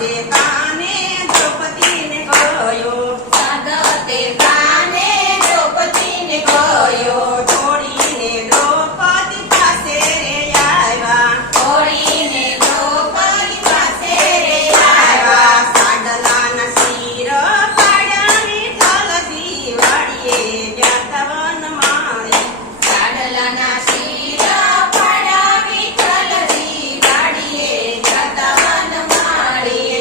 તે કાને દ્રૌપદીને ગયો, તે કાને દ્રૌપદીને ગયો, છોડીને દ્રૌપદી પાસે રે આવ્યા, છોડીને દ્રૌપદી પાસે રે આવ્યા. સાડલાના શિર પાડ્યા વિઠ્ઠલજી વાડીએ ગયા વનમાળે, સાડલાના શિર પાડ્યા વિઠ્ઠલજી વાડીએ જતા વનમાળીએ.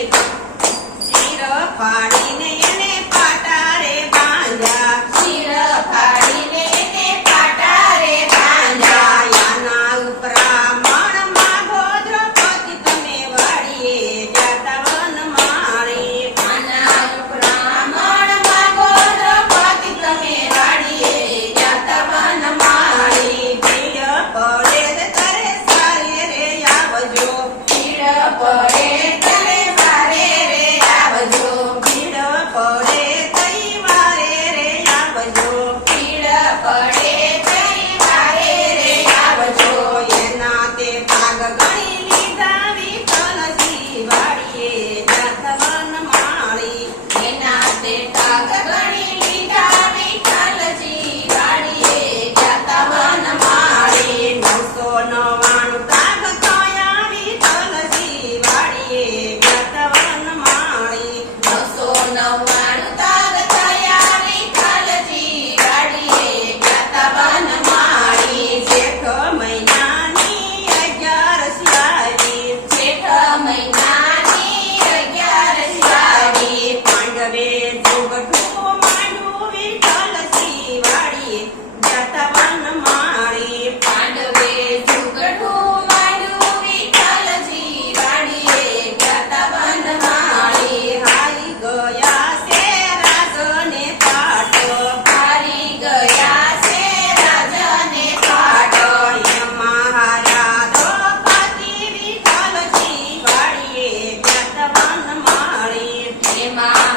શિર ફાડીને એને પાટા રે બાંધ્યા, શિર ફાડીને એને પાટા રે બાંધ્યા. યાના ઉપરા મણમાં દ્રૌપદી તમે વાડીએ ગયા વનમાળે, આના ઉપરામણ માગો દ્રૌપદી તમે વાડીએ જતા વનમાળી. ભીડ પડે તારે સારે રે આવજો, ભીડ પડે તને વારે રે આવજો, ભીડ પડે તઈ વારે રે આવજો, ભીડ પડે તઈ વારે રે આવજો. એના તે ભાગ ગણી લીધા વિઠ્ઠલજી વાડીએ જાત વનમાળી, એના તે ઠાક ગણી લીધા વિઠ્ઠલજી વાડીએ જતા વનમાળી. 999 તાગ થયા વિઠ્ઠલજી વાડીએ જાત વનમાળી, 999 તાગ થયા વિઠ્ઠલજી વાડીએ જતા વનમાળી. જેઠ મહિનાની 11 આવી, જેઠ મહિનાની 11 આવી. પાંડવે જોગઠું માંડ્યું વિઠ્ઠલજી વાડીએ જાત વનમાળી, પાંડવે જુગઠું માંડ્યું વિઠ્ઠલજી વાડીએ જતા વનમાળી. હારી ગયા છે રાજને પાટો, હારી ગયા છે રાજને પાટ. એમાં હાર્યા દ્રૌપદી વિઠ્ઠલજી વાડીએ જાત વનમાળી, એમાં